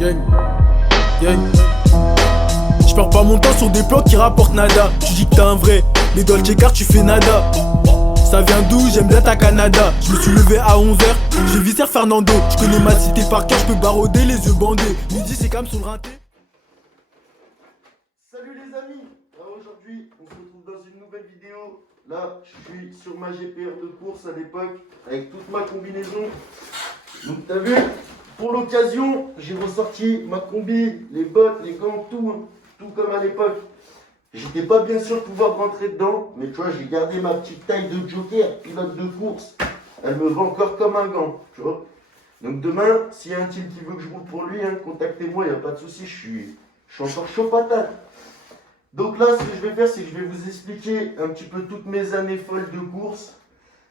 Gang, gang. Je perds pas mon temps sur des plans qui rapportent nada. Tu dis que t'es un vrai, les Dolce Car tu fais nada. Ça vient d'où? J'aime bien ta Canada. Je me suis levé à 11h, j'ai visé Fernando. Je connais ma cité par cœur, je peux barauder les yeux bandés. Midi c'est comme sur le rinté. Salut les amis. Alors aujourd'hui on se retrouve dans une nouvelle vidéo. Là je suis sur ma GPR de course à l'époque avec toute ma combinaison. Donc t'as vu, pour l'occasion j'ai ressorti ma combi, les bottes, les gants, tout comme à l'époque. J'étais pas bien sûr de pouvoir rentrer dedans, mais tu vois, j'ai gardé ma petite taille de joker, pilote de course. Elle me va encore comme un gant, tu vois. Donc demain, s'il y a un type qui veut que je roule pour lui, hein, contactez-moi, il n'y a pas de souci, je suis encore chaud patate. Donc là, ce que je vais faire, c'est que je vais vous expliquer un petit peu toutes mes années folles de course.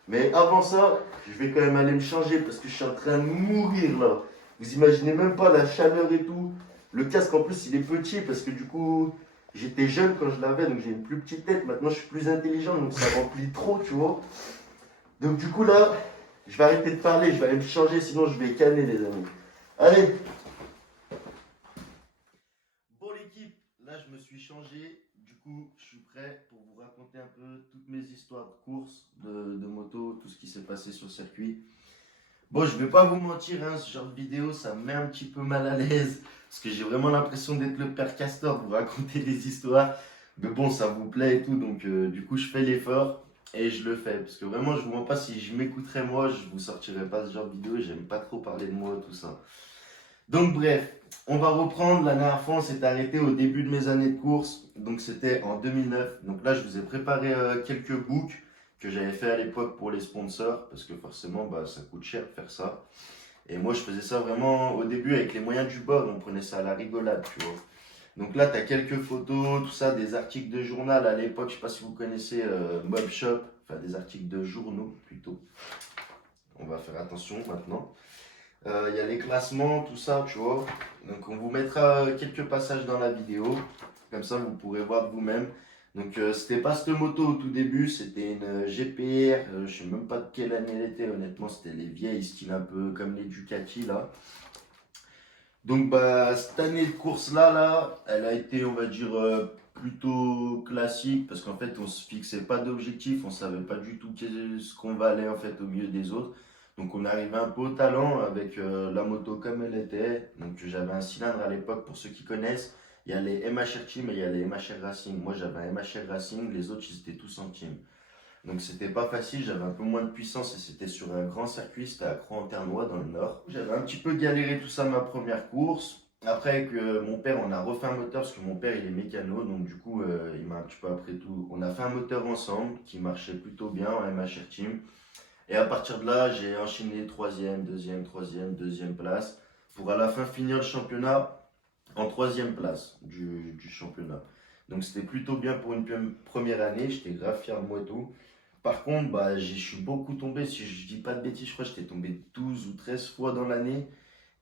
Mais avant ça, je vais quand même aller me changer parce que je suis en train de mourir là. Vous imaginez même pas la chaleur et tout. Le casque en plus, il est petit parce que du coup... J'étais jeune quand je l'avais, donc j'ai une plus petite tête. Maintenant, je suis plus intelligent, donc ça remplit trop, tu vois. Donc, du coup, là, je vais arrêter de parler, je vais aller me changer, sinon je vais canner, les amis. Allez. Bon, l'équipe, là, je me suis changé. Du coup, je suis prêt pour vous raconter un peu toutes mes histoires de course, de moto, tout ce qui s'est passé sur le circuit. Bon, je vais pas vous mentir, hein, ce genre de vidéo, ça me met un petit peu mal à l'aise. Parce que j'ai vraiment l'impression d'être le père Castor, vous raconter des histoires. Mais bon, ça vous plaît et tout, donc du coup, je fais l'effort et je le fais. Parce que vraiment, je vous mens pas, si je m'écouterais moi, je vous sortirais pas ce genre de vidéo. J'aime pas trop parler de moi, tout ça. Donc bref, on va reprendre. La dernière fois, on s'est arrêté au début de mes années de course. Donc c'était en 2009. Donc là, je vous ai préparé quelques books que j'avais fait à l'époque pour les sponsors. Parce que forcément, bah, ça coûte cher de faire ça. Et moi, je faisais ça vraiment au début avec les moyens du bord. On prenait ça à la rigolade, tu vois. Donc là, tu as quelques photos, tout ça, des articles de journal à l'époque. Je sais pas si vous connaissez Mob Shop. Enfin, des articles de journaux, plutôt. On va faire attention maintenant. Il y a les classements, tout ça, tu vois. Donc, on vous mettra quelques passages dans la vidéo. Comme ça, vous pourrez voir de vous-même. Donc, c'était pas cette moto au tout début, c'était une GPR. Je sais même pas de quelle année elle était, honnêtement. C'était les vieilles, style un peu comme les Ducati, là. Donc, bah, cette année de course-là, elle a été, on va dire, plutôt classique. Parce qu'en fait, on se fixait pas d'objectif. On savait pas du tout ce qu'on valait, en fait, au milieu des autres. Donc on arrivait un peu au talent avec la moto comme elle était. Donc j'avais un cylindre à l'époque, pour ceux qui connaissent. Il y a les MHR Team et il y a les MHR Racing. Moi j'avais un MHR Racing, les autres ils étaient tous en team. Donc c'était pas facile, j'avais un peu moins de puissance et c'était sur un grand circuit, c'était à Croix-en-Ternois dans le nord. J'avais un petit peu galéré tout ça ma première course. Après avec mon père, on a refait un moteur parce que mon père il est mécano, donc du coup il m'a un petit peu appris tout. On a fait un moteur ensemble qui marchait plutôt bien en MHR Team. Et à partir de là, j'ai enchaîné troisième, deuxième place, pour à la fin finir le championnat en troisième place du championnat. Donc c'était plutôt bien pour une première année, j'étais grave fier de moi et tout. Par contre, bah, je suis beaucoup tombé, si je dis pas de bêtises, je crois que j'étais tombé 12 ou 13 fois dans l'année.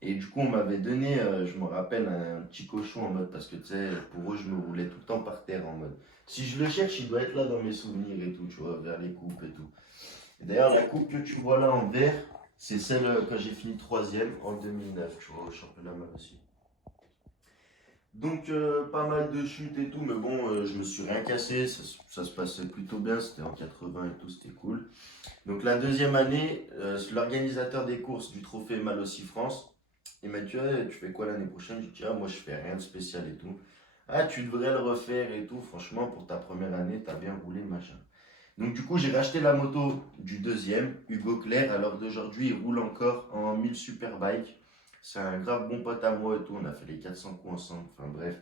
Et du coup, on m'avait donné, je me rappelle, un petit cochon en mode, parce que tu sais, pour eux, je me roulais tout le temps par terre en mode. Si je le cherche, il doit être là dans mes souvenirs et tout, tu vois, vers les coupes et tout. D'ailleurs, la coupe que tu vois là en vert, c'est celle quand j'ai fini troisième en 2009, tu vois, au championnat mal aussi. Donc, pas mal de chutes et tout, mais bon, je me suis rien cassé, ça se passait plutôt bien, c'était en 80 et tout, c'était cool. Donc, la deuxième année, l'organisateur des courses du trophée Mal aussi France, il m'a dit, ouais, tu fais quoi l'année prochaine? J'ai dit, ah, moi je fais rien de spécial et tout. Ah, tu devrais le refaire et tout, franchement, pour ta première année, t'as bien roulé, machin. Donc du coup, j'ai racheté la moto du deuxième, Hugo Claire. À l'heure d'aujourd'hui, il roule encore en 1000 Superbike. C'est un grave bon pote à moi et tout. On a fait les 400 coups ensemble. Enfin bref.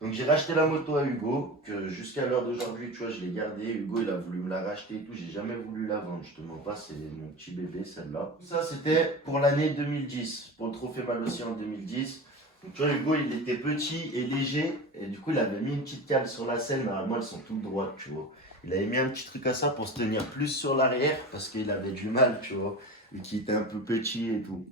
Donc j'ai racheté la moto à Hugo, que jusqu'à l'heure d'aujourd'hui, tu vois, je l'ai gardée. Hugo, il a voulu me la racheter et tout. J'ai jamais voulu la vendre. Je te mens pas, c'est mon petit bébé, celle-là. Ça, c'était pour l'année 2010, pour le trophée Mal aussi en 2010. Donc tu vois, Hugo, il était petit et léger. Et du coup, il avait mis une petite cale sur la selle. Normalement, elles sont toutes droites, tu vois. Il avait mis un petit truc à ça pour se tenir plus sur l'arrière parce qu'il avait du mal, tu vois, vu qu'il était un peu petit et tout.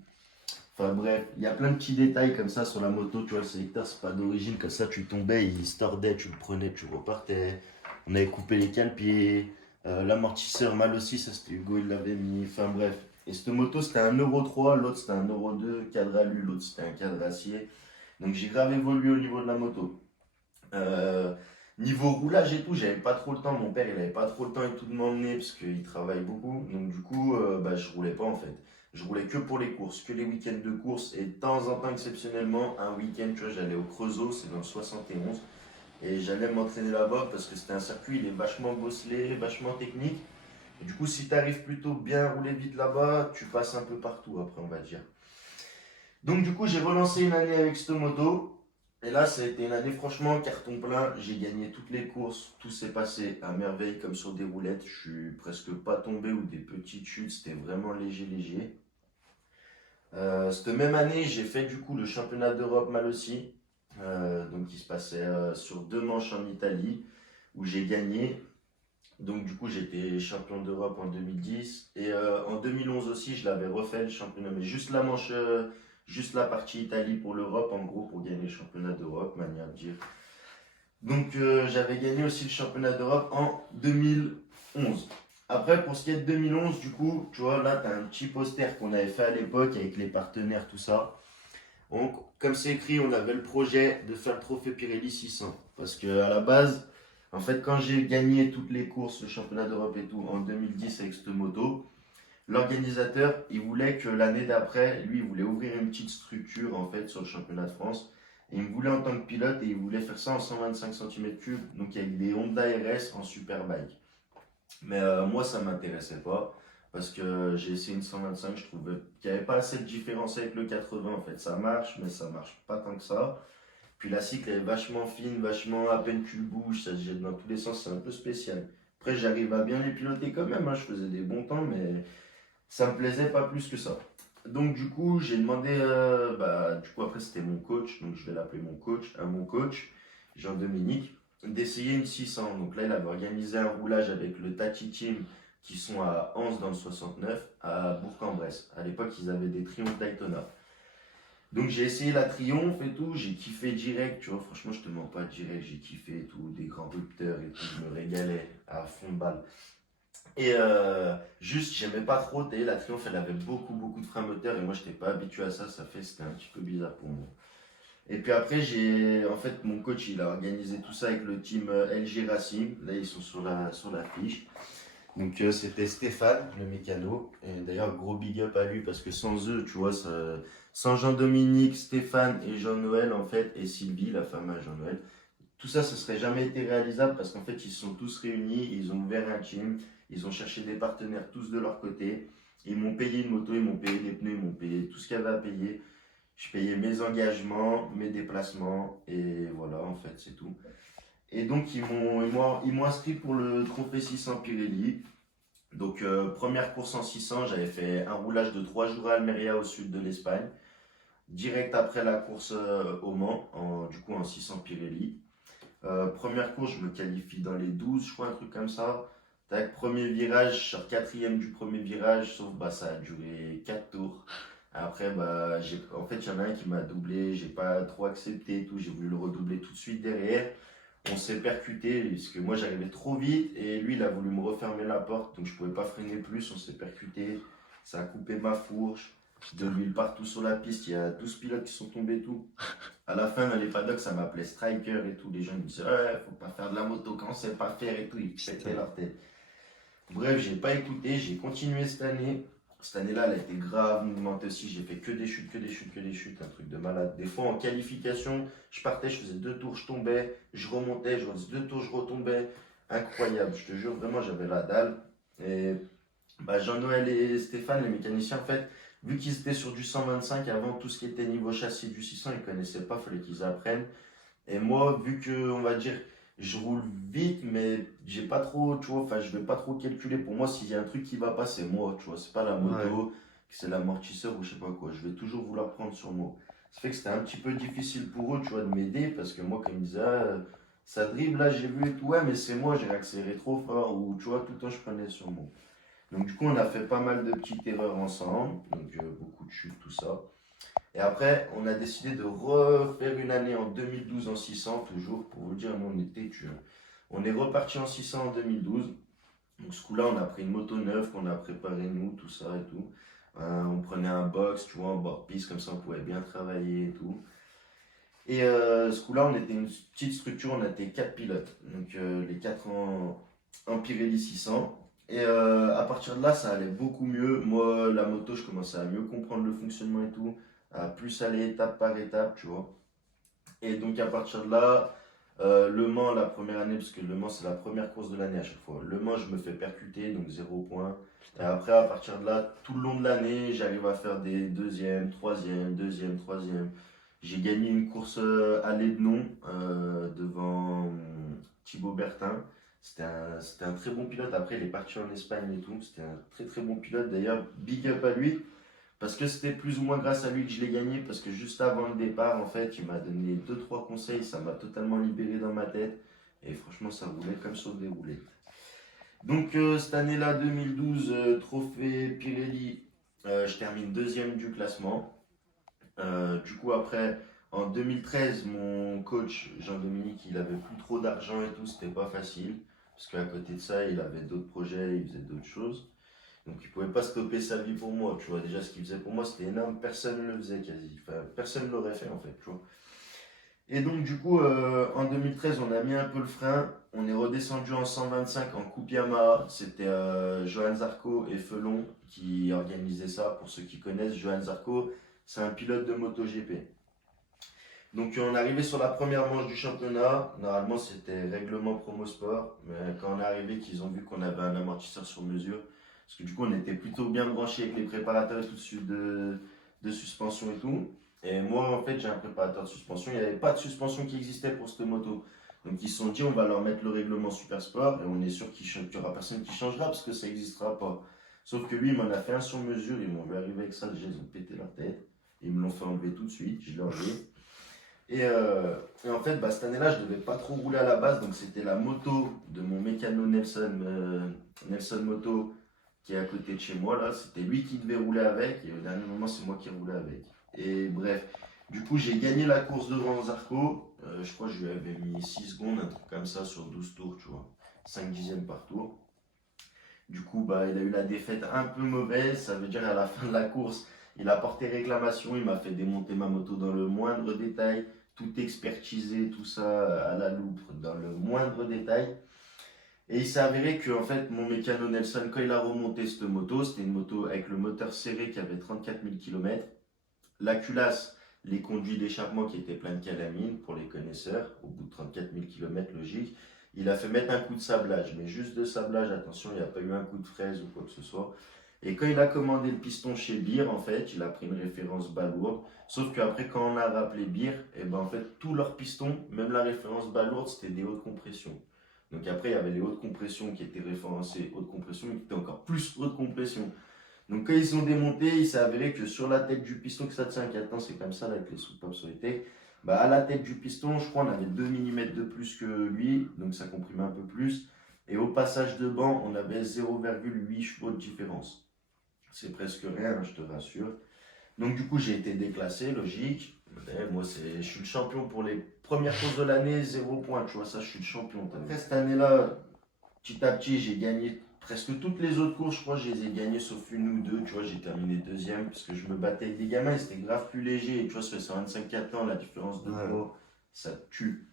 Enfin bref, il y a plein de petits détails comme ça sur la moto, tu vois, le sélecteur c'est pas d'origine, comme ça tu tombais, il se tordait, tu le prenais, tu repartais. On avait coupé les cale-pieds, l'amortisseur mal aussi, ça c'était Hugo, il l'avait mis, enfin bref. Et cette moto, c'était un Euro 3, l'autre c'était un Euro 2, cadre alu, l'autre c'était un cadre acier. Donc j'ai grave évolué au niveau de la moto. Euh, Niveau roulage et tout, j'avais pas trop le temps. Mon père, il avait pas trop le temps et tout de m'emmener parce qu'il travaille beaucoup. Donc du coup, bah, je roulais pas en fait. Je roulais que pour les courses, que les week-ends de course. Et de temps en temps, exceptionnellement, un week-end, tu vois, j'allais au Creusot, c'est dans le 71. Et j'allais m'entraîner là-bas parce que c'était un circuit, il est vachement bosselé, vachement technique. Et du coup, si tu arrives plutôt bien à rouler vite là-bas, tu passes un peu partout après, on va dire. Donc du coup, j'ai relancé une année avec cette moto. Et là, ça a été une année franchement carton plein. J'ai gagné toutes les courses. Tout s'est passé à merveille comme sur des roulettes. Je suis presque pas tombé ou des petites chutes. C'était vraiment léger, léger. Cette même année, j'ai fait du coup le championnat d'Europe mal aussi. Donc qui se passait sur 2 manches en Italie où j'ai gagné. Donc du coup, j'étais champion d'Europe en 2010 et en 2011 aussi, je l'avais refait le championnat, mais juste la manche, juste la partie Italie pour l'Europe, en gros, pour gagner le championnat d'Europe, manière de dire. Donc j'avais gagné aussi le championnat d'Europe en 2011. Après, pour ce qui est de 2011, du coup, tu vois, là, tu as un petit poster qu'on avait fait à l'époque avec les partenaires, tout ça. Donc, comme c'est écrit, on avait le projet de faire le trophée Pirelli 600. Parce que à la base, en fait, quand j'ai gagné toutes les courses, le championnat d'Europe et tout, en 2010 avec cette moto, l'organisateur, il voulait que l'année d'après, lui, il voulait ouvrir une petite structure, en fait, sur le championnat de France. Et il me voulait en tant que pilote et il voulait faire ça en 125 cm3, donc avec des Honda RS en Superbike. Mais moi, ça ne m'intéressait pas. Parce que j'ai essayé une 125, je trouvais qu'il n'y avait pas assez de différence avec le 80. En fait, ça marche, mais ça marche pas tant que ça. Puis la cycle elle est vachement fine, vachement à peine tu le bouges, ça se jette dans tous les sens, c'est un peu spécial. Après, j'arrive à bien les piloter quand même, hein, je faisais des bons temps, mais ça me plaisait pas plus que ça. Donc, du coup, j'ai demandé, bah, du coup, après, c'était mon coach, donc je vais l'appeler mon coach, à mon coach, Jean-Dominique, d'essayer une 600. Donc là, il avait organisé un roulage avec le Tati Team qui sont à Anse dans le 69, à Bourg-en-Bresse. À l'époque, ils avaient des Triumph Daytona. Donc j'ai essayé la Triomphe et tout, j'ai kiffé direct, tu vois, franchement je te mens pas, direct j'ai kiffé et tout, des grands rupteurs et tout, je me régalais à fond de balle. Et juste j'aimais pas trop, la Triomphe elle avait beaucoup de freins moteurs et moi j'étais pas habitué à ça, c'était un petit peu bizarre pour moi. Et puis après en fait mon coach il a organisé tout ça avec le team LG Racing, là ils sont sur la fiche. Donc c'était Stéphane, le mécano. Et d'ailleurs, gros big up à lui parce que sans eux, tu vois, sans Jean-Dominique, Stéphane et Jean-Noël, en fait, et Sylvie, la femme à Jean-Noël, tout ça, ce serait jamais été réalisable parce qu'en fait, ils se sont tous réunis, ils ont ouvert un team, ils ont cherché des partenaires tous de leur côté. Ils m'ont payé une moto, ils m'ont payé des pneus, ils m'ont payé tout ce qu'il y avait à payer. Je payais mes engagements, mes déplacements, et voilà, en fait, c'est tout. Et donc, ils m'ont inscrit pour le trophée 600 Pirelli. Donc, première course en 600, j'avais fait un roulage de 3 jours à Almeria au sud de l'Espagne. Direct après la course au Mans, du coup en 600 Pirelli. Première course, je me qualifie dans les 12, je crois, un truc comme ça. Tac, premier virage, je sors quatrième du premier virage, sauf bah, ça a duré 4 tours. Après, bah, en fait, il y en a un qui m'a doublé, j'ai pas trop accepté et tout, j'ai voulu le redoubler tout de suite derrière. On s'est percuté, parce que moi j'arrivais trop vite et lui il a voulu me refermer la porte, donc je pouvais pas freiner plus, on s'est percuté, ça a coupé ma fourche, de l'huile partout sur la piste, il y a 12 pilotes qui sont tombés et tout. À la fin dans les paddocks ça m'appelait Striker et tout, les gens me disaient ouais, faut pas faire de la moto quand on sait pas faire et tout, ils pétaient leur tête. Bref, j'ai pas écouté, j'ai continué cette année. Cette année-là, elle a été grave mouvementée aussi. J'ai fait que des chutes, un truc de malade. Des fois, en qualification, je partais, je faisais 2 tours, je tombais, je remontais, je faisais 2 tours, je retombais. Incroyable, je te jure, vraiment, j'avais la dalle. Et bah, Jean-Noël et Stéphane, les mécaniciens, en fait, vu qu'ils étaient sur du 125 avant, tout ce qui était niveau châssis du 600, ils ne connaissaient pas, il fallait qu'ils apprennent. Et moi, vu que, on va dire, je roule vite, mais j'ai pas trop, tu vois, enfin, je vais pas trop calculer. Pour moi, s'il y a un truc qui va pas, c'est moi, tu vois, c'est pas la Ouais. moto, c'est l'amortisseur ou je sais pas quoi. Je vais toujours vouloir prendre sur moi. Ça fait que c'était un petit peu difficile pour eux, tu vois, de m'aider parce que moi, quand ils me disaient, ah, ça dribble, là, j'ai vu et tout, ouais, mais c'est moi, j'ai accéléré trop fort ou tu vois, tout le temps, je prenais sur moi. Donc, du coup, on a fait pas mal de petites erreurs ensemble, donc beaucoup de chutes, tout ça. Et après, on a décidé de refaire une année en 2012 en 600, toujours, pour vous dire, nous on était tués. On est reparti en 600 en 2012. Donc ce coup-là, on a pris une moto neuve qu'on a préparée nous, tout ça et tout. On prenait un box, tu vois, un board-piste, comme ça on pouvait bien travailler et tout. Et ce coup-là, on était une petite structure, on était 4 pilotes. Donc les 4 en Pirelli 600. Et à partir de là, ça allait beaucoup mieux. Moi, la moto, je commençais à mieux comprendre le fonctionnement et tout, à plus aller étape par étape, tu vois. Et donc à partir de là, Le Mans la première année, parce que Le Mans c'est la première course de l'année à chaque fois. Le Mans, je me fais percuter, donc 0 point. Et après, à partir de là, tout le long de l'année, j'arrive à faire des deuxièmes, troisièmes, deuxième, troisième. J'ai gagné une course allée de nom devant Thibaut Bertin. C'était un très bon pilote. Après, il est parti en Espagne et tout. C'était un très très bon pilote. D'ailleurs, big up à lui. Parce que c'était plus ou moins grâce à lui que je l'ai gagné. Parce que juste avant le départ, en fait, il m'a donné deux trois conseils. Ça m'a totalement libéré dans ma tête. Et franchement, ça roulait comme sur des roulettes. Donc, cette année-là, 2012, trophée Pirelli, je termine deuxième du classement. Du coup, après, en 2013, mon coach Jean-Dominique, il avait plus trop d'argent et tout, c'était pas facile. Parce qu'à côté de ça, il avait d'autres projets, il faisait d'autres choses. Donc il pouvait pas stopper sa vie pour moi, tu vois. Déjà, ce qu'il faisait pour moi, c'était énorme. Personne ne le faisait quasi. Enfin, personne ne l'aurait fait en fait, tu vois. Et donc, du coup, en 2013, on a mis un peu le frein. On est redescendu en 125 en Coupe Yamaha. C'était Johan Zarco et Felon qui organisaient ça. Pour ceux qui connaissent, Johan Zarco, c'est un pilote de MotoGP. Donc, on est arrivé sur la première manche du championnat. Normalement, c'était règlement promo sport. Mais quand on est arrivé, qu'ils ont vu qu'on avait un amortisseur sur mesure, parce que du coup, on était plutôt bien branchés avec les préparateurs et tout de suite de suspension et tout. Et moi, en fait, j'ai un préparateur de suspension. Il n'y avait pas de suspension qui existait pour cette moto. Donc, ils se sont dit, on va leur mettre le règlement Super Sport et on est sûr qu'il n'y aura personne qui changera parce que ça n'existera pas. Sauf que lui, il m'en a fait un sur mesure. Ils m'ont vu arriver avec ça. Déjà, ils ont pété leur tête. Ils me l'ont fait enlever tout de suite. Je l'ai enlevé. Et en fait, cette année-là, je ne devais pas trop rouler à la base. Donc, c'était la moto de mon mécano Nelson Moto qui est à côté de chez moi. Là, c'était lui qui devait rouler avec. Et au dernier moment, c'est moi qui roulais avec. Et bref, du coup, j'ai gagné la course devant Zarco. Je crois que je lui avais mis 6 secondes, un truc comme ça, sur 12 tours, tu vois. 5 dixièmes par tour. Du coup, il a eu la défaite un peu mauvaise. Ça veut dire à la fin de la course, il a porté réclamation. Il m'a fait démonter ma moto dans le moindre détail. Tout expertisé, tout ça à la loupe, dans le moindre détail. Et il s'est avéré que en fait, mon mécano Nelson, quand il a remonté cette moto, c'était une moto avec le moteur serré qui avait 34 000 km. La culasse, les conduits d'échappement qui étaient pleins de calamine pour les connaisseurs, au bout de 34 000 km, logique. Il a fait mettre un coup de sablage, mais juste de sablage, attention, il n'y a pas eu un coup de fraise ou quoi que ce soit. Et quand il a commandé le piston chez Beer, en fait, il a pris une référence balourde. Sauf qu'après, quand on a rappelé Beer, et en fait, tous leurs pistons, même la référence balourde, c'était des hautes compressions. Donc après, il y avait les hautes compressions qui étaient référencées hautes compressions, mais qui étaient encore plus hautes compressions. Donc quand ils ont démonté, il s'est avéré que sur la tête du piston, que ça tient qu'à temps, c'est comme ça là, avec les soupapes sur les têtes, à la tête du piston, je crois on avait 2 mm de plus que lui, donc ça comprimait un peu plus. Et au passage de banc, on avait 0,8 chevaux de différence. C'est presque rien, je te rassure. Donc du coup, j'ai été déclassé, logique. Moi, je suis le champion pour les premières courses de l'année, 0 point, tu vois, ça, je suis le champion. Après cette année-là, petit à petit, j'ai gagné presque toutes les autres courses, je crois que je les ai gagnées sauf une ou deux. Tu vois, j'ai terminé deuxième parce que je me battais avec des gamins, ils étaient grave plus légers. Et tu vois, sur les 125 ans, la différence de poids, ça tue.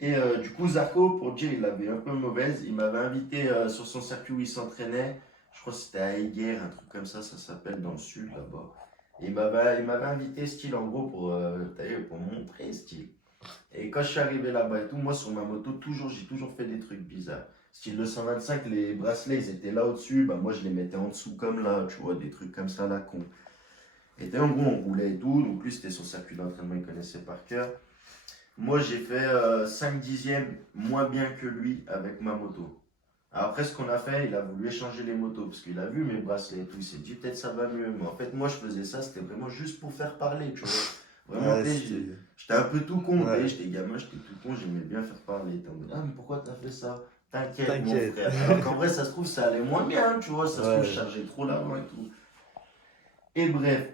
Et du coup, Zarco, pour dire, il avait un peu mauvaise. Il m'avait invité sur son circuit où il s'entraînait. Je crois que c'était à Eger, un truc comme ça s'appelle dans le sud là-bas. Et il m'avait invité, style, en gros, pour montrer, style. Et quand je suis arrivé là-bas et tout, moi sur ma moto, j'ai toujours fait des trucs bizarres. Style le 125, les bracelets, ils étaient là au-dessus, moi je les mettais en dessous comme là, tu vois, des trucs comme ça là, con. Et en gros, on roulait et tout, donc lui c'était son circuit d'entraînement, il connaissait par cœur. Moi j'ai fait 5 dixièmes moins bien que lui avec ma moto. Alors, après ce qu'on a fait, il a voulu échanger les motos, parce qu'il a vu mes bracelets et tout, il s'est dit peut-être ça va mieux. Mais en fait, moi je faisais ça, c'était vraiment juste pour faire parler, tu vois. Vraiment, j'étais un peu tout con, j'étais gamin, j'étais tout con, j'aimais bien faire parler. Ah, mais pourquoi t'as fait ça? T'inquiète, mon frère. Alors qu'en vrai, ça se trouve, ça allait moins bien, tu vois, ça se trouve, je chargeais trop l'avant et tout. Et bref,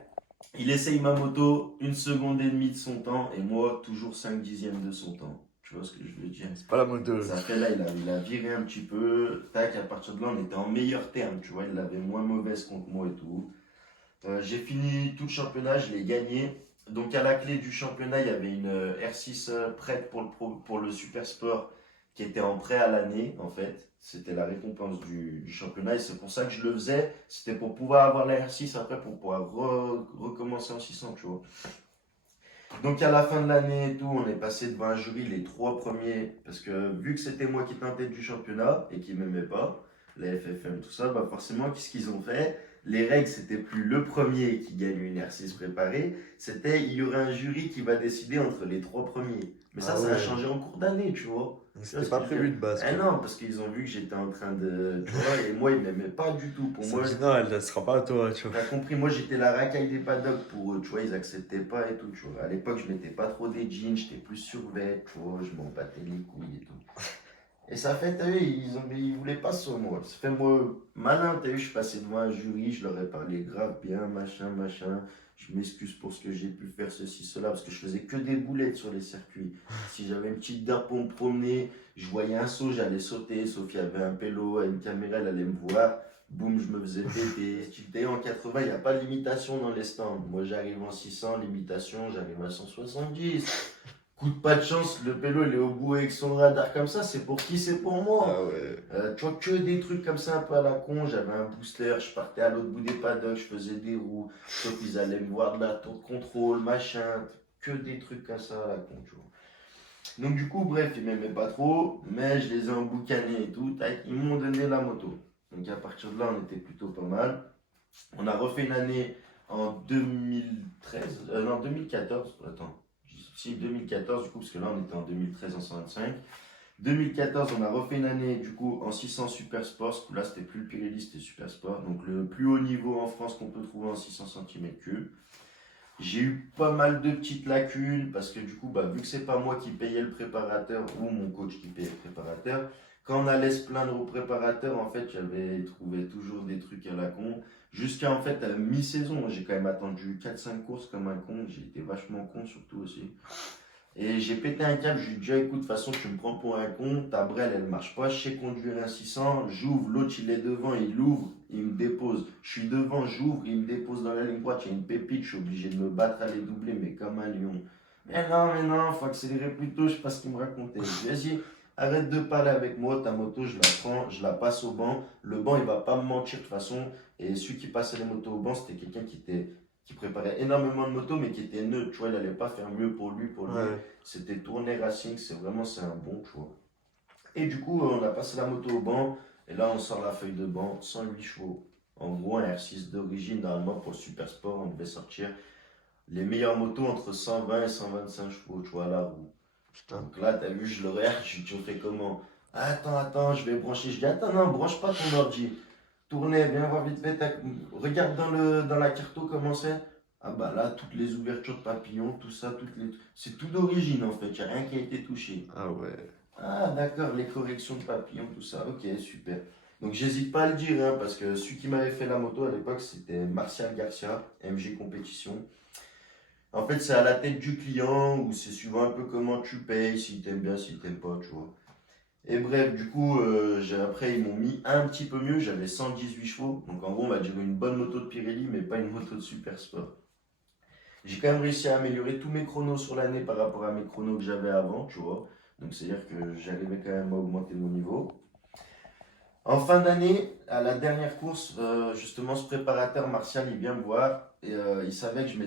il essaye ma moto 1,5 seconde de son temps, et moi, toujours 5 dixièmes de son temps. Tu vois ce que je veux dire? C'est pas la moto. Ça fait là, il a viré un petit peu. Tac, à partir de là, on était en meilleur terme, tu vois, il l'avait moins mauvaise contre moi et tout. J'ai fini tout le championnat, je l'ai gagné. Donc à la clé du championnat, il y avait une R6 prête pour le Super Sport qui était en prêt à l'année en fait. C'était la récompense du championnat et c'est pour ça que je le faisais. C'était pour pouvoir avoir la R6 après pour pouvoir recommencer en 600, tu vois. Donc à la fin de l'année et tout, on est passé devant un jury, les trois premiers, parce que vu que c'était moi qui étais en tête du championnat et qui m'aimait pas, la FFM, tout ça, bah forcément, qu'est-ce qu'ils ont fait? Les règles, c'était plus le premier qui gagne une R6 préparée, c'était il y aurait un jury qui va décider entre les trois premiers. Mais Ah ça a ouais. changé en cours d'année, tu vois. Donc Tu vois c'était ce pas que je veux prévu dire? de base, Eh quoi. non, parce qu'ils ont vu que j'étais en train de. Tu vois, et moi, ils m'aimaient pas du tout. Ils Pour se sont moi, dit non, elle sera pas à toi, tu vois. t'as compris, moi j'étais la racaille des paddocks pour eux, tu vois, ils acceptaient pas et tout, tu vois. À l'époque, je mettais pas trop des jeans, j'étais plus survêt, tu vois, je m'en battais les couilles et tout. Et ça fait, t'as vu, ils voulaient pas sur moi. Ça fait moi, malin, t'as vu, je suis passé devant un jury, je leur ai parlé grave bien, machin, machin. Je m'excuse pour ce que j'ai pu faire, ceci, cela, parce que je faisais que des boulettes sur les circuits. Si j'avais une petite dent pour me promener, je voyais un saut, j'allais sauter, sauf qu'il y avait un pélo, une caméra, elle allait me voir. Boum, je me faisais péter. Si tu en 80, il n'y a pas de limitation dans les stands. Moi, j'arrive en 600, limitation, j'arrive à 170. Coup de pas de chance, le pélo, il est au bout avec son radar comme ça. C'est pour qui? C'est pour moi. Ah ouais. Tu vois, que des trucs comme ça un peu à la con. J'avais un booster, je partais à l'autre bout des paddocks, je faisais des roues. Sauf qu'ils allaient me voir de la tour de contrôle, machin. Que des trucs comme ça à la con, tu vois. Donc, du coup, bref, ils m'aimaient pas trop, mais je les ai emboucanés et tout. Tac, ils m'ont donné la moto. Donc, à partir de là, on était plutôt pas mal. On a refait une année en 2013, non 2014, attends, si 2014 du coup, parce que là on était en 2013 en 125. 2014, on a refait une année du coup en 600 Super Sport, ce coup-là c'était plus le Pirelli, c'était Super Sport, donc le plus haut niveau en France qu'on peut trouver en 600 cm3. J'ai eu pas mal de petites lacunes parce que du coup, bah, vu que c'est pas moi qui payais le préparateur ou mon coach qui payait le préparateur, quand on allait se plaindre au préparateur, en fait, j'avais trouvé toujours des trucs à la con. Jusqu'à en fait à la mi-saison, j'ai quand même attendu 4-5 courses comme un con. J'ai été vachement con surtout aussi. Et j'ai pété un câble, je lui ai dit, ah, écoute, de toute façon, tu me prends pour un con, ta brelle, elle marche pas, je sais conduire un 600, j'ouvre, l'autre, il est devant, il ouvre, il me dépose. Je suis devant, j'ouvre, il me dépose dans la ligne droite, il y a une pépite, je suis obligé de me battre à les doubler, mais comme un lion. Mais non, faut accélérer plus tôt, je sais pas ce qu'il me racontait. Je lui ai dit, vas-y, arrête de parler avec moi, ta moto, je la prends, je la passe au banc. Le banc, il va pas me mentir de toute façon. Et celui qui passait les motos au banc, c'était quelqu'un qui préparait énormément de motos, mais qui était neutre, tu vois, il allait pas faire mieux pour lui, pour lui. Ouais. C'était tourné Racing, c'est un bon choix. Et du coup, on a passé la moto au banc, et là on sort la feuille de banc, 108 chevaux. En gros, un R6 d'origine, normalement pour le Super Sport, on devait sortir les meilleures motos entre 120 et 125 chevaux, tu vois, à la roue. Putain. Donc là, t'as vu, je le regarde, tu fais comment? Attends, je vais brancher. Je dis, attends, non, branche pas ton ordi. Tournez, viens voir vite fait. Regarde dans la carto comment c'est. Ah bah là, toutes les ouvertures de papillons, tout ça, c'est tout d'origine en fait, il n'y a rien qui a été touché. Ah ouais. Ah d'accord, les corrections de papillons, tout ça, ok, super. Donc j'hésite pas à le dire, hein, parce que celui qui m'avait fait la moto à l'époque, c'était Martial Garcia, MG Compétition. En fait, c'est à la tête du client, ou c'est suivant un peu comment tu payes, s'il t'aime bien, s'il t'aime pas, tu vois. Et bref, du coup, après, ils m'ont mis un petit peu mieux, j'avais 118 chevaux. Donc en gros, on va dire une bonne moto de Pirelli, mais pas une moto de Super Sport. J'ai quand même réussi à améliorer tous mes chronos sur l'année par rapport à mes chronos que j'avais avant, tu vois. Donc c'est-à-dire que j'arrivais quand même à augmenter mon niveau. En fin d'année, à la dernière course, justement, ce préparateur Martial, il vient me voir et il savait que je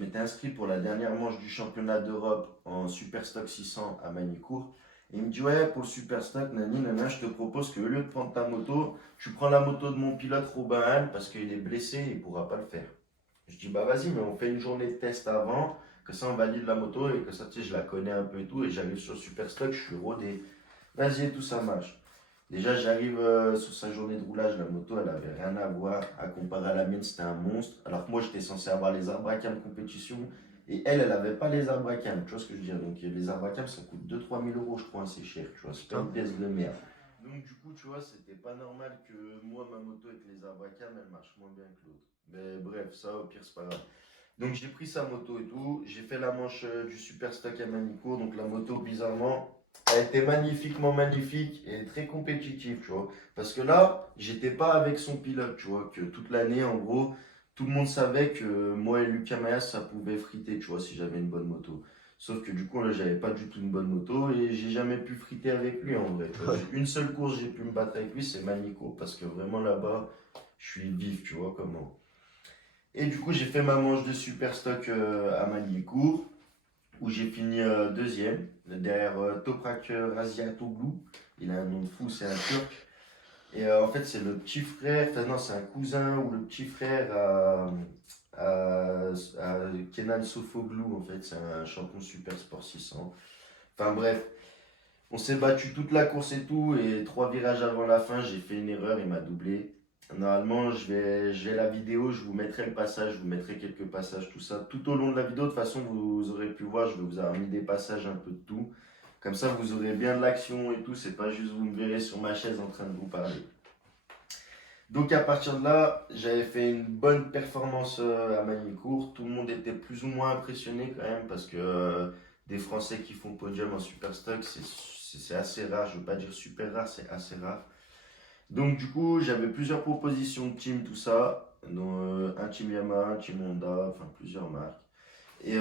m'étais inscrit pour la dernière manche du championnat d'Europe en Super Stock 600 à Magny-Cours. Et il me dit, ouais, pour le Super Stock, nani, nana, je te propose qu'au lieu de prendre ta moto, tu prends la moto de mon pilote Robin Hahn parce qu'il est blessé et il ne pourra pas le faire. Je dis, bah vas-y, mais on fait une journée de test avant, que ça on valide la moto et que ça, tu sais, je la connais un peu et tout. Et j'arrive sur Super Stock, je suis rodé. Vas-y, tout ça marche. Déjà, j'arrive sur sa journée de roulage, la moto, elle avait rien à voir. À comparer à la mienne, c'était un monstre. Alors que moi, j'étais censé avoir les arbres à cam compétition. Et elle avait pas les arbres à cam. Tu vois ce que je veux dire? Donc, les arbres à cam, ça coûte 2-3 000 euros, je crois, assez cher. Tu vois, c'est pas une pièce de merde. Donc, du coup, tu vois, c'était pas normal que moi, ma moto avec les arbres à cam, elle marche moins bien que l'autre. Mais bref, ça, au pire, c'est pas grave. Donc, j'ai pris sa moto et tout. J'ai fait la manche du Super Stock à Manicourt. Donc, la moto, bizarrement, elle était magnifiquement magnifique et très compétitive, tu vois. Parce que là, j'étais pas avec son pilote, tu vois, que toute l'année, en gros, tout le monde savait que moi et Lucas Mayas, ça pouvait friter, tu vois, si j'avais une bonne moto. Sauf que du coup, là, j'avais pas du tout une bonne moto et j'ai jamais pu friter avec lui en vrai. Ouais. Une seule course, j'ai pu me battre avec lui, c'est Manicourt. Parce que vraiment là-bas, je suis vif, tu vois comment. Et du coup, j'ai fait ma manche de super stock à Manicourt, où j'ai fini deuxième, derrière Toprak Raziatoglu. Il a un nom de fou, c'est un Turc. Et en fait, c'est le petit frère, enfin non, c'est un cousin ou le petit frère à Kenan Sofoglu, en fait, c'est un champion Super Sport 600. Enfin bref, on s'est battu toute la course et tout, et 3 virages avant la fin, j'ai fait une erreur, il m'a doublé. Normalement, je vais la vidéo, je vous mettrai le passage, je vous mettrai quelques passages, tout ça. Tout au long de la vidéo, de toute façon, vous aurez pu voir, je vais vous avoir mis des passages un peu de tout. Comme ça, vous aurez bien de l'action et tout, c'est pas juste vous me verrez sur ma chaise en train de vous parler. Donc à partir de là, j'avais fait une bonne performance à Manicourt. Tout le monde était plus ou moins impressionné quand même parce que des Français qui font podium en super stock, c'est assez rare. Je ne veux pas dire super rare, c'est assez rare. Donc du coup, j'avais plusieurs propositions de team, tout ça. Donc, un team Yamaha, un team Honda, enfin plusieurs marques. Et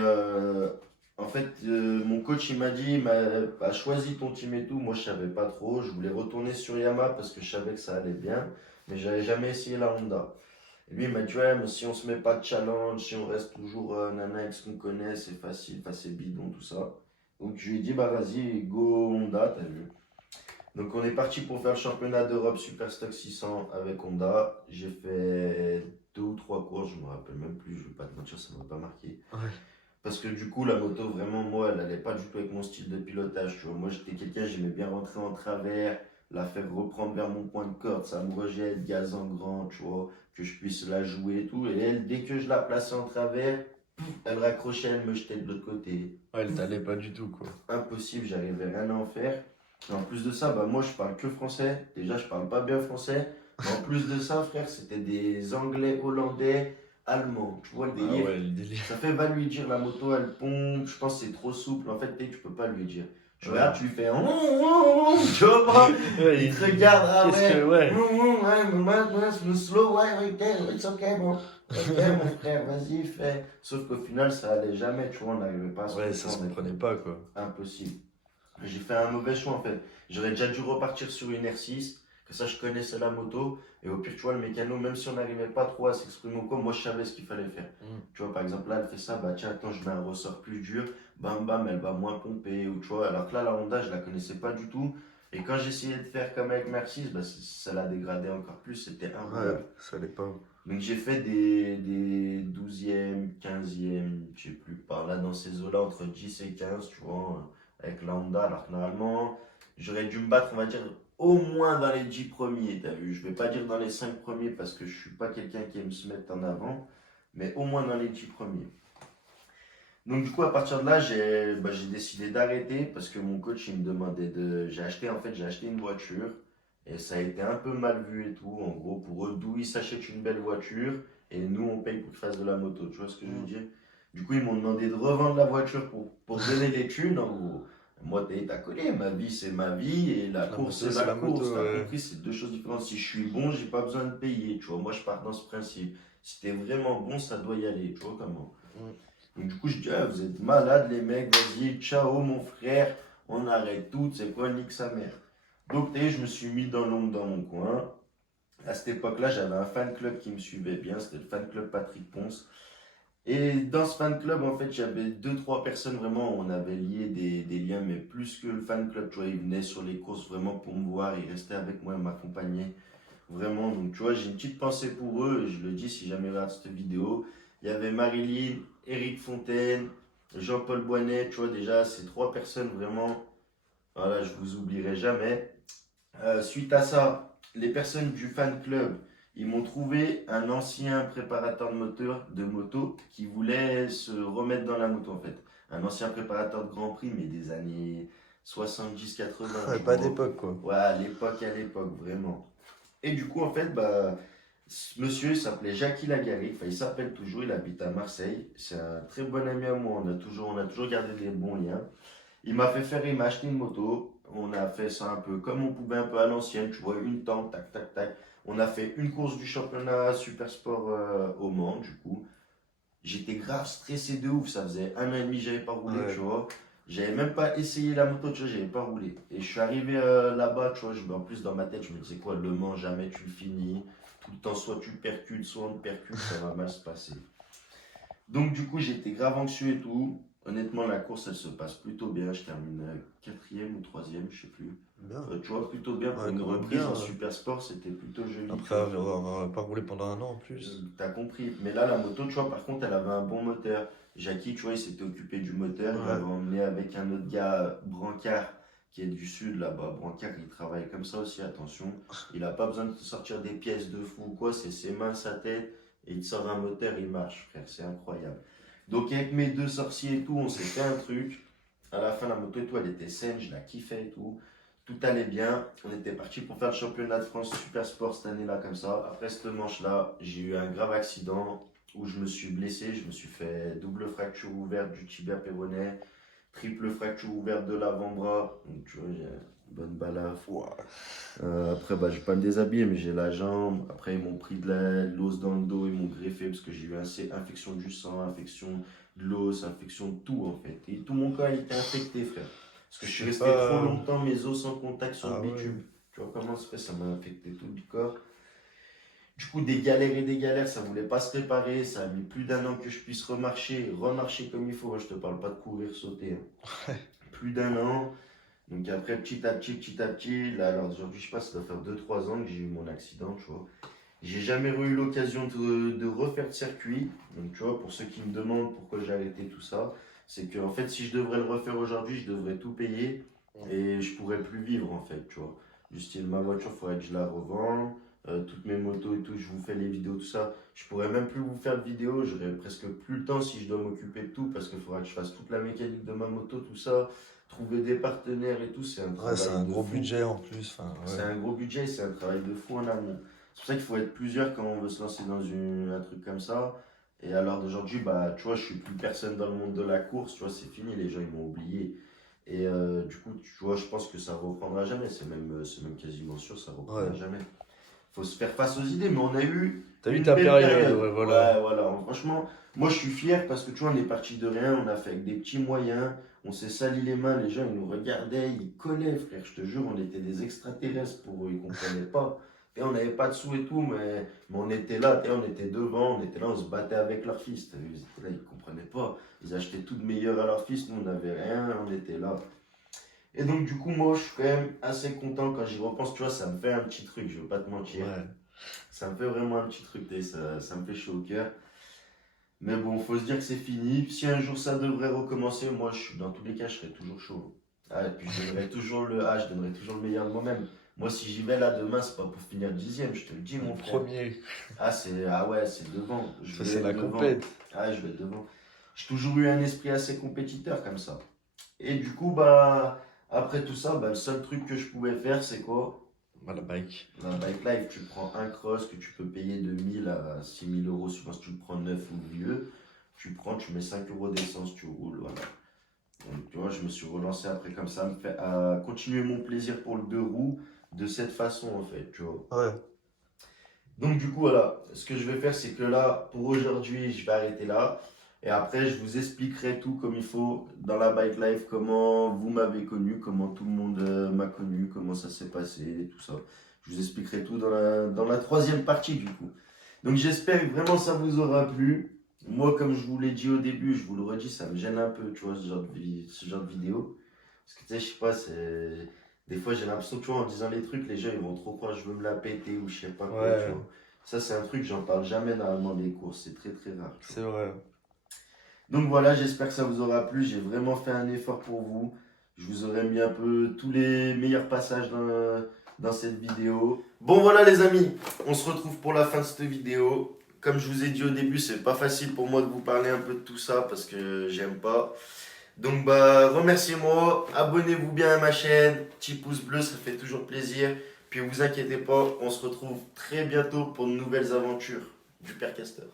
en fait, mon coach il m'a dit, bah, choisis ton team et tout. Moi, je savais pas trop. Je voulais retourner sur Yamaha parce que je savais que ça allait bien. Mais j'avais jamais essayé la Honda. Et lui, il m'a dit, ouais, mais si on se met pas de challenge, si on reste toujours nana avec ce qu'on connaît, c'est facile, enfin, c'est bidon, tout ça. Donc je lui ai dit, bah vas-y, go Honda, t'as vu. Donc on est parti pour faire le championnat d'Europe Super Stock 600 avec Honda. J'ai fait 2 ou 3 courses, je me rappelle même plus, je vais pas te mentir, ça m'a pas marqué. Ouais. Parce que du coup, la moto, vraiment, moi, elle allait pas du tout avec mon style de pilotage, tu vois. Moi, j'étais quelqu'un, j'aimais bien rentrer en travers, la faire reprendre vers mon point de corde, ça me rejette, gaz en grand, tu vois, que je puisse la jouer et tout. Et elle, dès que je la plaçais en travers, elle raccrochait, elle me jetait de l'autre côté. Ouais, elle t'allait pas du tout, quoi. Impossible, j'arrivais rien à en faire. Et en plus de ça, bah, moi, je parle que français. Déjà, je parle pas bien français. Mais en plus de ça, frère, c'était des Anglais, Hollandais, Allemands. Tu vois le Ah délire? ouais, le délire. Ça fait va lui dire la moto elle pompe, je pense que c'est trop souple. En fait, tu peux pas lui dire. Tu Ouais. regardes, tu lui fais tu vois pas? Ouais, Il te regarde, ah qu'est-ce que. ouais. Ouais. Slow, ouais, ok, it's ok, bon. Ok, mon frère, vas-y, fais. Sauf qu'au final, ça allait jamais, tu vois, on n'arrivait pas à se Ouais, ça se comprendre. comprenait pas, quoi. Impossible. J'ai fait un mauvais choix en fait. J'aurais déjà dû repartir sur une R6, que ça je connaissais la moto, et au pire, tu vois, le mécano, même si on n'arrivait pas trop à s'exprimer ou quoi, moi je savais ce qu'il fallait faire. Tu vois, par exemple, là, elle fait ça, bah tiens, attends, je mets un ressort plus dur, bam bam, elle va moins pomper, ou tu vois, alors que là, la Honda, je la connaissais pas du tout. Et quand j'essayais de faire comme avec Mercedes, bah, ça l'a dégradé encore plus, c'était Ouais, involable. ça allait pas. Donc j'ai fait des 12e, 15e, je sais plus, par là dans ces eaux-là, entre 10 et 15, tu vois, avec la Honda. Alors que normalement, j'aurais dû me battre, on va dire, au moins dans les 10 premiers, t'as vu. Je vais pas dire dans les 5 premiers parce que je suis pas quelqu'un qui aime se mettre en avant, mais au moins dans les 10 premiers. Donc du coup, à partir de là, j'ai décidé d'arrêter parce que mon coach, il me demandait de... j'ai acheté une voiture et ça a été un peu mal vu et tout. En gros, pour eux, d'où ils s'achètent une belle voiture et nous, on paye pour qu'ils fassent de la moto. Tu vois ce que je veux dire? Du coup, ils m'ont demandé de revendre la voiture pour donner les thunes. En gros, moi, t'as connu, ma vie, c'est ma vie et la course, moto, c'est c'est la la course. moto, T'as ouais. compris, c'est deux choses différentes. Si je suis bon, j'ai pas besoin de payer. Tu vois, moi, je pars dans ce principe. Si t'es vraiment bon, ça doit y aller. Tu vois comment? Donc du coup, je dis, ah, vous êtes malades les mecs, vas-y, ciao mon frère, on arrête tout, c'est quoi, nique sa mère. Donc, je me suis mis dans l'ombre dans mon coin. À cette époque-là, j'avais un fan club qui me suivait bien, c'était le fan club Patrick Ponce. Et dans ce fan club, en fait, j'avais 2, 3 personnes vraiment, on avait lié des liens, mais plus que le fan club, tu vois, ils venaient sur les courses vraiment pour me voir, ils restaient avec moi, ils m'accompagnaient. Vraiment, donc tu vois, j'ai une petite pensée pour eux, et je le dis si jamais ils regardent cette vidéo. Il y avait Marilyn, Eric Fontaine, Jean-Paul Boinet, tu vois, déjà, ces 3 personnes vraiment, voilà, je vous oublierai jamais. Suite à ça, les personnes du fan club, ils m'ont trouvé un ancien préparateur de moto qui voulait se remettre dans la moto en fait. Un ancien préparateur de Grand Prix, mais des années 70-80. Ouais, pas d'époque, quoi. Ouais, à l'époque, vraiment. Et du coup, en fait, bah, ce monsieur, il s'appelait Jackie Lagarrigue, enfin, il s'appelle toujours, il habite à Marseille. C'est un très bon ami à moi, on a toujours gardé des bons liens. Il m'a acheté une moto. On a fait ça un peu comme on pouvait, un peu à l'ancienne, tu vois, une tank, tac, tac, tac. On On a fait une course du championnat Super Sport au Mans, du coup. J'étais grave stressé de ouf. Ça faisait 1 an et demi que j'avais pas roulé, Ouais. tu vois. J'avais même pas essayé la moto, tu vois, j'avais pas roulé. Et je suis arrivé là-bas, tu vois, en plus dans ma tête, je me disais quoi, Le Mans, jamais tu le finis. Tout le temps, soit tu percutes, soit on te percute, ça va mal se passer. Donc du coup, j'étais grave anxieux et tout. Honnêtement, la course, elle se passe plutôt bien. Je termine 4e ou 3e, je sais plus. Bien. Tu vois, plutôt bien pour Ouais, une quand même reprise bien, en ouais. Super Sport, c'était plutôt joli. Après avoir pas roulé pendant 1 an en plus. T'as compris. Mais là, la moto, tu vois, par contre, elle avait un bon moteur. Jackie, tu vois, il s'était occupé du moteur. Il Ouais. m'avait emmené avec un autre gars, Brancard, qui est du sud là-bas. Brancard, il travaille comme ça aussi, attention. Il n'a pas besoin de sortir des pièces de fou ou quoi. C'est ses mains, sa tête. Et il te sort un moteur, il marche, frère. C'est incroyable. Donc, avec mes 2 sorciers et tout, on s'est fait un truc. À la fin, la moto et tout, elle était saine. Je la kiffais et tout. Tout allait bien. On était parti pour faire le championnat de France Super Sport cette année-là, comme ça. Après ce manche-là, j'ai eu un grave accident où je me suis blessé. Je me suis fait double fracture ouverte du tibia péroné, triple fracture ouverte de l'avant-bras. Donc, tu vois, j'ai une bonne balafre. Ouah. Après, bah, je vais pas me déshabiller, mais j'ai la jambe. Après, ils m'ont pris de l'os dans le dos. Ils m'ont greffé parce que j'ai eu infection du sang, infection de l'os, infection de tout, en fait. Et tout mon corps, il était infecté, frère. Parce que je suis resté trop longtemps, mes os en contact sur le bitume. Tu vois comment ça se fait, ça m'a infecté tout le corps. Du coup, des galères et des galères, ça voulait pas se réparer. Ça a mis plus d'1 an que je puisse remarcher comme il faut. Je te parle pas de courir, sauter. Hein. Plus d'1 an. Donc après, petit à petit, là, alors aujourd'hui, je sais pas, ça doit faire 2-3 ans que j'ai eu mon accident, tu vois. J'ai jamais eu l'occasion de refaire de circuit. Donc, tu vois, pour ceux qui me demandent pourquoi j'ai arrêté tout ça, c'est que en fait, si je devrais le refaire aujourd'hui, je devrais tout payer et je pourrais plus vivre en fait, tu vois. Du style, ma voiture, il faudrait que je la revende, toutes mes motos et tout, je vous fais les vidéos, tout ça. Je pourrais même plus vous faire de vidéos, j'aurais presque plus le temps si je dois m'occuper de tout parce qu'il faudra que je fasse toute la mécanique de ma moto, tout ça, trouver des partenaires et tout, c'est un travail. Ouais, c'est un de gros fou. budget en plus. Enfin, C'est ouais. un gros budget, c'est un travail de fou en amont. C'est pour ça qu'il faut être plusieurs quand on veut se lancer dans un truc comme ça. Et à l'heure d'aujourd'hui, bah, tu vois, je suis plus personne dans le monde de la course, tu vois, c'est fini, les gens ils m'ont oublié. Et du coup, tu vois, je pense que ça reprendra jamais, c'est même quasiment sûr, ça reprendra Ouais. jamais. Faut se faire face aux idées, mais on a eu T'as eu une ta belle période, ouais, voilà. Ouais, voilà. Franchement, moi je suis fier parce que tu vois, on est parti de rien, on a fait avec des petits moyens, on s'est sali les mains, les gens ils nous regardaient, ils collaient, frère, je te jure, on était des extraterrestres pour eux, ils comprenaient pas. Et on n'avait pas de sous et tout, mais on était là, on était devant, on était là, on se battait avec leurs fils. T'as vu, ils étaient là, ils comprenaient pas. Ils achetaient tout de meilleur à leurs fils, nous on n'avait rien, on était là. Et donc du coup, moi je suis quand même assez content quand j'y repense, tu vois, ça me fait un petit truc, je veux pas te mentir. Ouais. Ça me fait vraiment un petit truc, ça me fait chaud au cœur. Mais bon, faut se dire que c'est fini. Si un jour ça devrait recommencer, moi, dans tous les cas, je serai toujours chaud. Ah, et puis je donnerai toujours le meilleur de moi-même. Moi, si j'y vais là demain, c'est pas pour finir 10e, je te le dis, mon frère. Premier, Ah ouais, c'est devant. Je ça vais c'est être la devant. compète. Ah, je vais être devant. J'ai toujours eu un esprit assez compétiteur comme ça. Et du coup, bah, après tout ça, bah, le seul truc que je pouvais faire, c'est quoi? Bah, la bike. La bike life, tu prends un cross que tu peux payer de 1000 à 6000 euros, suivant si tu le prends neuf ou vieux. Tu mets 5 euros d'essence, tu roules, voilà. Donc, tu vois, je me suis relancé après comme ça, à continuer mon plaisir pour le 2 roues de cette façon, en fait, tu vois. Ouais. Donc, du coup, voilà, ce que je vais faire, c'est que là, pour aujourd'hui, je vais arrêter là. Et après, je vous expliquerai tout comme il faut dans la bike life, comment vous m'avez connu, comment tout le monde m'a connu, comment ça s'est passé, tout ça. Je vous expliquerai tout dans la 3e partie, du coup. Donc, j'espère que vraiment ça vous aura plu. Moi, comme je vous l'ai dit au début, je vous le redis, ça me gêne un peu, tu vois, ce genre de vidéo. Parce que, tu sais, je sais pas, c'est... Des fois, j'ai l'impression, tu vois, en disant les trucs, les gens, ils vont trop croire que je veux me la péter ou je sais pas quoi, Ouais. tu vois. Ça, c'est un truc, j'en parle jamais normalement des courses, c'est très très rare. Tu vois. C'est vrai. Donc voilà, j'espère que ça vous aura plu. J'ai vraiment fait un effort pour vous. Je vous aurais mis un peu tous les meilleurs passages dans cette vidéo. Bon voilà les amis, on se retrouve pour la fin de cette vidéo. Comme je vous ai dit au début, c'est pas facile pour moi de vous parler un peu de tout ça parce que j'aime pas. Donc bah remerciez-moi, abonnez-vous bien à ma chaîne, petit pouce bleu, ça fait toujours plaisir. Puis vous inquiétez pas, on se retrouve très bientôt pour de nouvelles aventures du Père Castor.